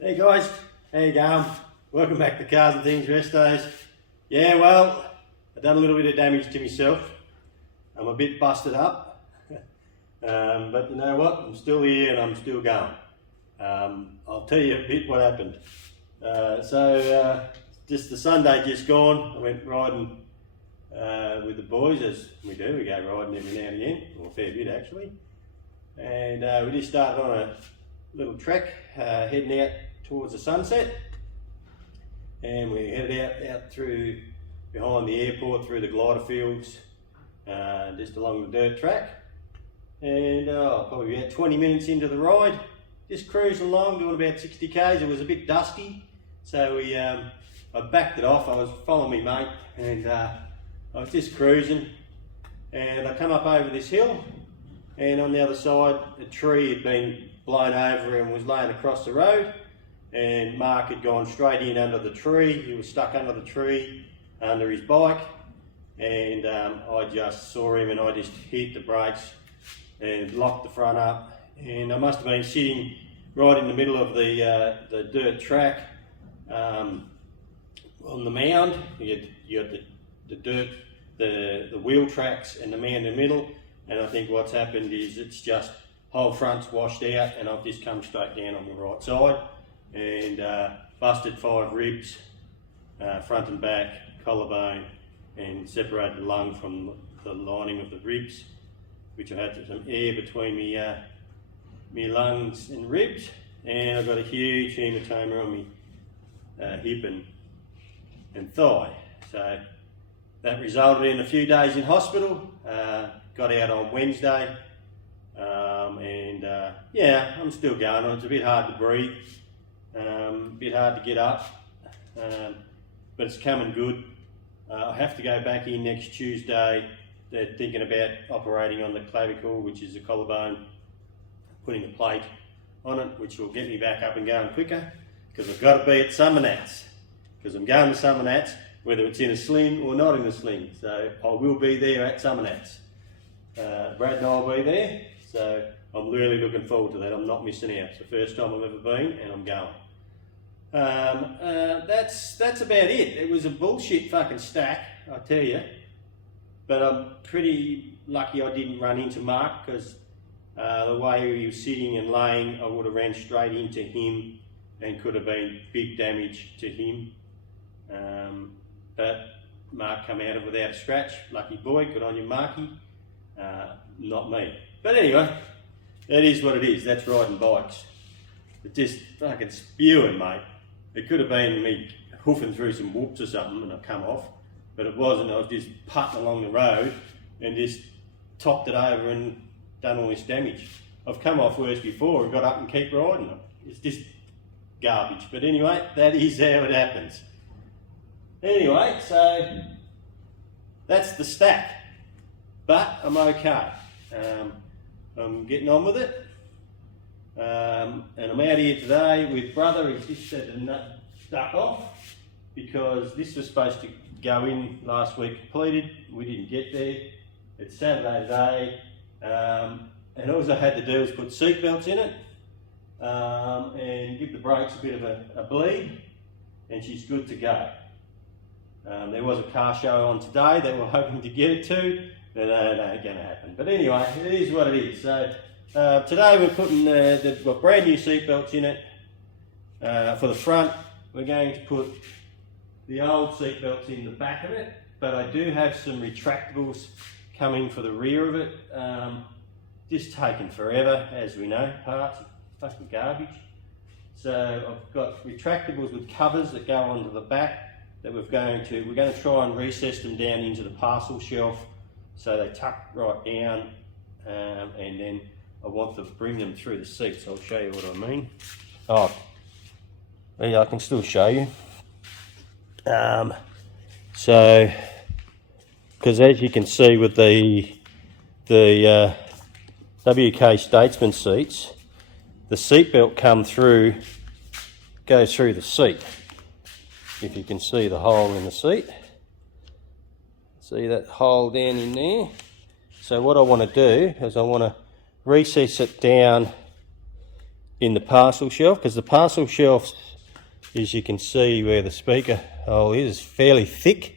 Hey guys, how you going? Welcome back to Cars and Things Restos. Yeah, well, I've done a little bit of damage to myself. I'm a bit busted up, but you know what? I'm still here and I'm still going. I'll tell you a bit what happened. Just the Sunday just gone, I went riding with the boys, as we do. We go riding every now and again, or a fair bit actually. And we just started on a little trek heading out towards the sunset, and we headed out through behind the airport, through the glider fields, just along the dirt track, and probably about 20 minutes into the ride, just cruising along, doing about 60 k's. It was a bit dusty, so I backed it off. I was following my mate, and I was just cruising, and I come up over this hill, and on the other side a tree had been blown over and was laying across the road, and Mark had gone straight in under the tree. He was stuck under the tree under his bike, and I just saw him and I just hit the brakes and locked the front up, and I must have been sitting right in the middle of the dirt track on the mound. You had the dirt, the wheel tracks and the mound in the middle, and I think what's happened is it's just whole front's washed out, and I've just come straight down on the right side and busted 5 ribs, front and back, collarbone, and separated the lung from the lining of the ribs, which I had some air between me lungs and ribs, and I've got a huge hematoma on my hip and thigh. So that resulted in a few days in hospital. Got out on Wednesday. Yeah, I'm still going on. It's a bit hard to breathe, a bit hard to get up, but it's coming good. I have to go back in next Tuesday. They're thinking about operating on the clavicle, which is the collarbone, putting a plate on it, which will get me back up and going quicker, because I've got to be at Summer Nats, because I'm going to Summer Nats, whether it's in a sling or not in a sling. So I will be there at Summer Nats. Brad and I will be there, so I'm really looking forward to that. I'm not missing out. It's the first time I've ever been, and I'm going. That's about it. It was a bullshit fucking stack, I tell you. But I'm pretty lucky I didn't run into Mark, because the way he was sitting and laying, I would have ran straight into him and could have been big damage to him. But Mark come out of it without a scratch. Lucky boy. Good on you, Marky. Not me. But anyway, it is what it is. That's riding bikes. It's just fucking spewing, mate. It could have been me hoofing through some whoops or something and I've come off, but it wasn't. I was just putting along the road and just topped it over and done all this damage. I've come off worse before and got up and keep riding. It's just garbage. But anyway, that is how it happens. Anyway, so that's the stack. But I'm okay. I'm getting on with it. And I'm out here today with brother. He's just had the nut stuck off, because this was supposed to go in last week completed. We didn't get there. It's Saturday today. And all I had to do was put seatbelts in it and give the brakes a bit of a bleed, and she's good to go. There was a car show on today they were hoping to get it to. No, ain't going to happen. But anyway, it is what it is. So today we're putting we've got brand new seatbelts in it. For the front, we're going to put the old seatbelts in the back of it, but I do have some retractables coming for the rear of it. Just taking forever, as we know. Parts are fucking garbage. So I've got retractables with covers that go onto the back that we're going to try and recess them down into the parcel shelf, so they tuck right down, and then I want to bring them through the seats. I'll show you what I mean. Oh, yeah, I can still show you. So, because as you can see with the WK Statesman seats, the seatbelt goes through the seat. If you can see the hole in the seat. See that hole down in there? So what I want to do is I want to recess it down in the parcel shelf, because the parcel shelf, as you can see where the speaker hole is, fairly thick.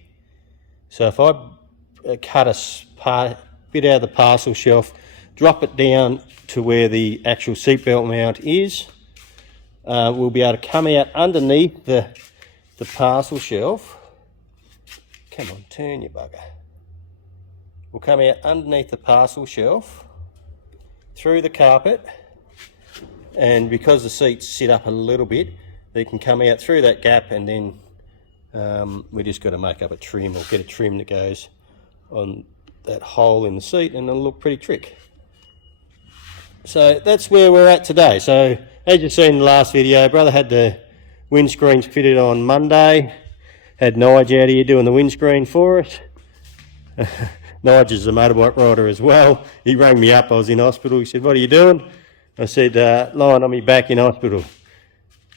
So if I cut a bit out of the parcel shelf, drop it down to where the actual seatbelt mount is, we'll be able to come out underneath the parcel shelf. Come on, turn you bugger. We'll come out underneath the parcel shelf, through the carpet, and because the seats sit up a little bit, they can come out through that gap, and then we just got to make up a trim, or get a trim that goes on that hole in the seat, and it'll look pretty trick. So that's where we're at today. So as you've seen in the last video, brother had the windscreens fitted on Monday, had Nige out here doing the windscreen for us. Nige is a motorbike rider as well. He rang me up, I was in hospital. He said, "What are you doing?" I said, "Lying on me back in hospital."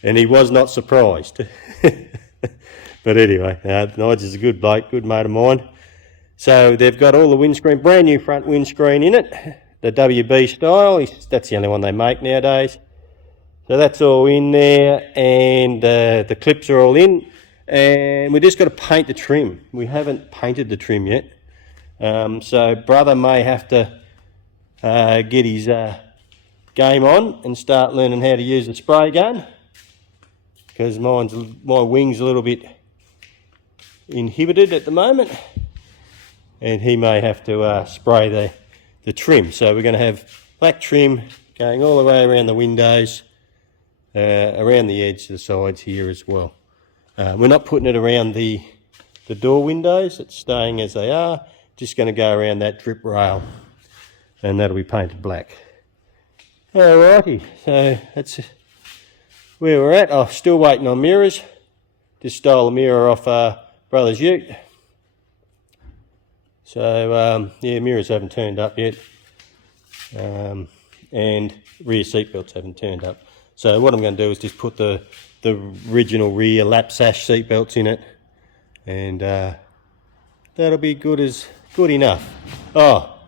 And he was not surprised. But anyway, Nige is a good bloke, good mate of mine. So they've got all the windscreen, brand new front windscreen in it, the WB style. That's the only one they make nowadays. So that's all in there, and the clips are all in. And we just got to paint the trim. We haven't painted the trim yet. So brother may have to get his game on and start learning how to use the spray gun, because my wing's a little bit inhibited at the moment, and he may have to spray the trim. So we're going to have black trim going all the way around the windows, around the edge to the sides here as well. We're not putting it around the door windows, it's staying as they are, just going to go around that drip rail, and that'll be painted black. Alrighty, so that's where we're at. I'm still waiting on mirrors. Just stole a mirror off brother's ute. So yeah, mirrors haven't turned up yet, and rear seat belts haven't turned up. So what I'm going to do is just put the original rear lap sash seat belts in it, and that'll be good enough. Oh,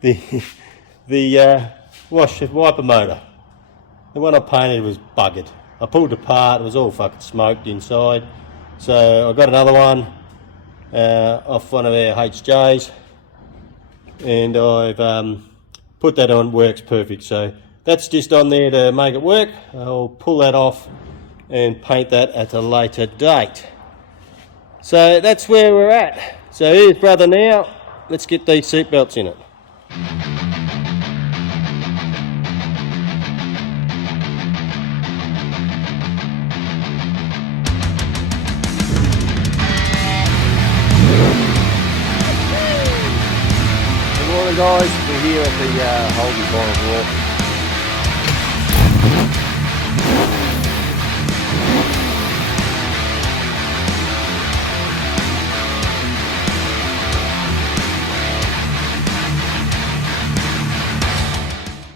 the wiper motor, the one I painted was buggered. I pulled it apart, it was all fucking smoked inside. So I got another one off one of our HJs, and I've put that on, works perfect. So that's just on there to make it work. I'll pull that off and paint that at a later date. So that's where we're at. So here's brother now. Let's get these seat belts in it. Good morning guys, we're here at the Holden Bottom Walk.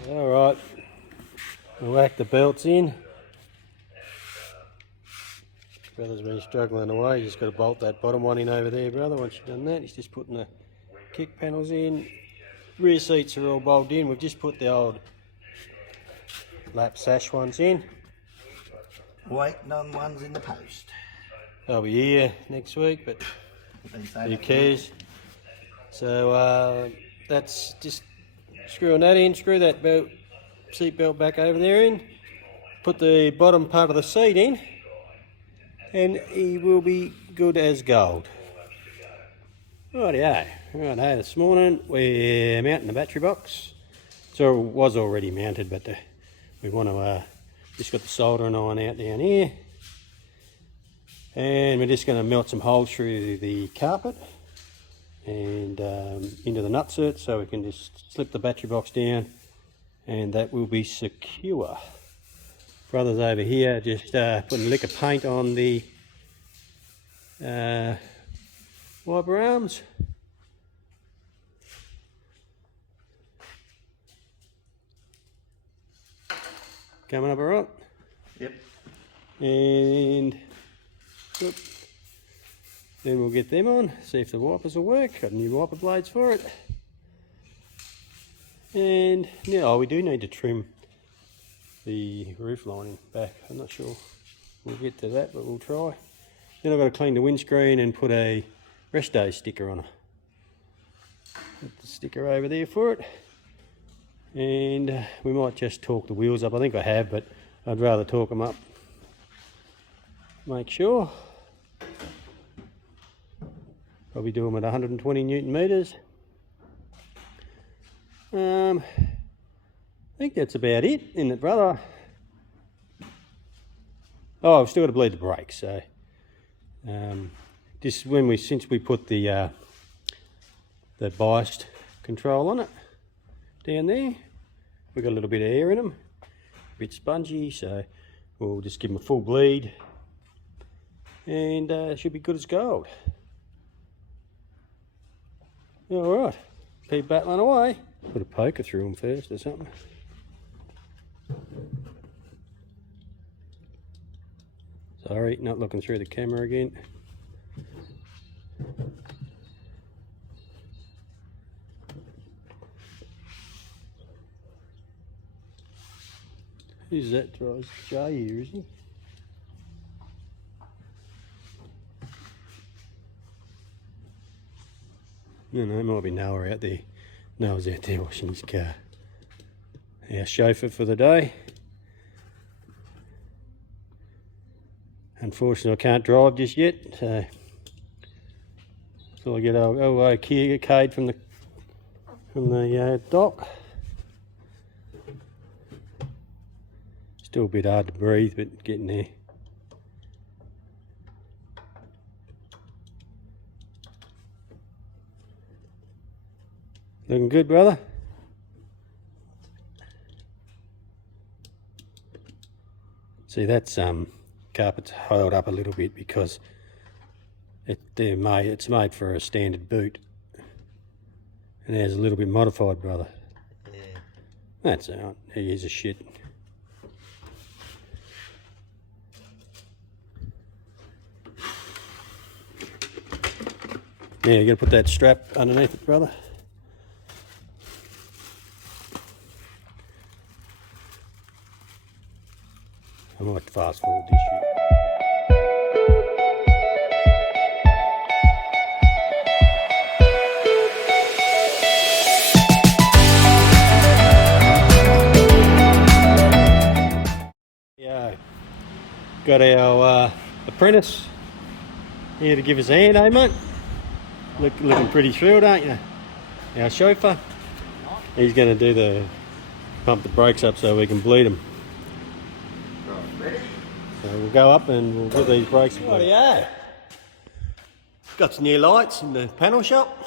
Alright, we'll whack the belts in. Brother's been struggling away, he's just got to bolt that bottom one in over there, brother. Once you've done that, he's just putting the kick panels in. Rear seats are all bolted in. We've just put the old lap sash ones in. Waiting on ones in the post. They'll be here next week, but who cares? So that's just screwing that in, screw that seat belt back over there in, put the bottom part of the seat in, and he will be good as gold. Rightio. Righto, this morning we're mounting the battery box. So it was already mounted, but we want to just got the soldering iron out down here, and we're just going to melt some holes through the carpet and into the nutset, so we can just slip the battery box down, and that will be secure. Brother's over here just putting a lick of paint on the wiper arms. Coming up alright? Yep. And whoop, then we'll get them on, see if the wipers will work. Got new wiper blades for it. And yeah, we do need to trim the roof lining back. I'm not sure we'll get to that, but we'll try. Then I've got to clean the windscreen and put a rest day sticker on it. Put the sticker over there for it. And we might just torque the wheels up. I think I have, but I'd rather torque them up. Make sure. Probably do them at 120 Newton meters. I think that's about it, isn't it, brother? Oh, I've still got to bleed the brakes. So, just since we put the biased control on it down there, we've got a little bit of air in them, a bit spongy. So we'll just give them a full bleed, and it should be good as gold. All right, keep battling away. Put a poker through them first or something. Sorry, not looking through the camera again. Who's that? Drives Jay here, is he? No, might be Noah out there. Noah's out there washing his car. Our chauffeur for the day. Unfortunately, I can't drive just yet, so I get a Cade from the dock. Still a bit hard to breathe, but getting there. Looking good, brother. See, that's carpet's held up a little bit because it's made for a standard boot, and there's a little bit modified, brother. Yeah. That's alright. He is a shit. Yeah, you gotta put that strap underneath it, brother. I might fast forward this shit. Yeah, got our apprentice here to give us a hand, eh, mate? Looking pretty thrilled, aren't you? Our chauffeur. He's going to pump the brakes up so we can bleed them. So we'll go up and we'll get these brakes. Oh yeah. Got some new lights in the panel shop.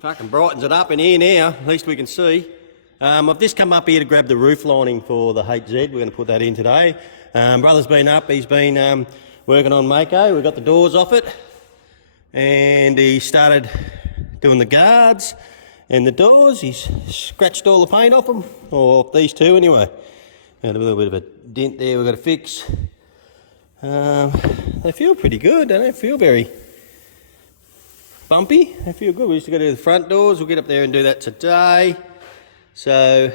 Fucking brightens it up in here now, at least we can see. I've just come up here to grab the roof lining for the HZ. We're going to put that in today. Brother's been up, he's been working on Mako. We got the doors off it. And he started doing the guards and the doors. He's scratched all the paint off them, or these two anyway. Had a little bit of a dent there we've got to fix. They feel pretty good. They don't feel very bumpy. They feel good. We used to go to the front doors. We'll get up there and do that today. So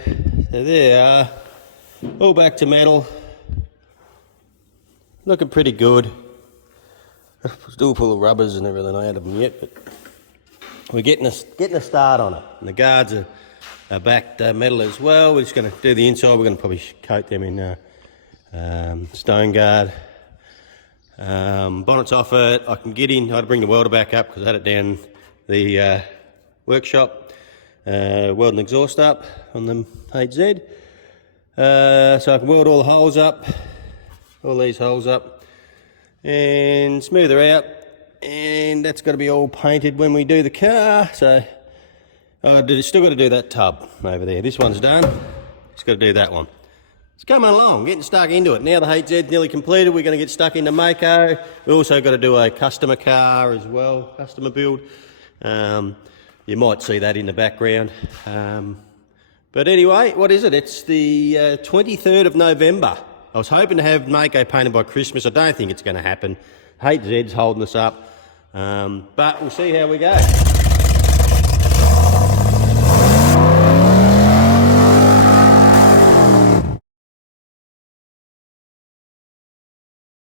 there they are. All back to metal. Looking pretty good. Still full of rubbers and everything out of them yet, but we're getting a start on it. And the guards are backed metal as well. We're just going to do the inside. We're going to probably coat them in stone guard. Bonnet's off it. I can get in. I had to bring the welder back up because I had it down the workshop. Weld an exhaust up on the HZ. So I can weld all the holes up, all these holes up, and smooth her out, and that's got to be all painted when we do the car. So still got to do that tub over there. This one's done, just got to do that one. It's coming along, getting stuck into it. Now the HZ's nearly completed, we're going to get stuck into Mako. We also got to do a customer car as well, customer build. You might see that in the background. But anyway, what is it? It's the 23rd of November. I was hoping to have Mako painted by Christmas. I don't think it's going to happen. HZ's holding us up. But we'll see how we go.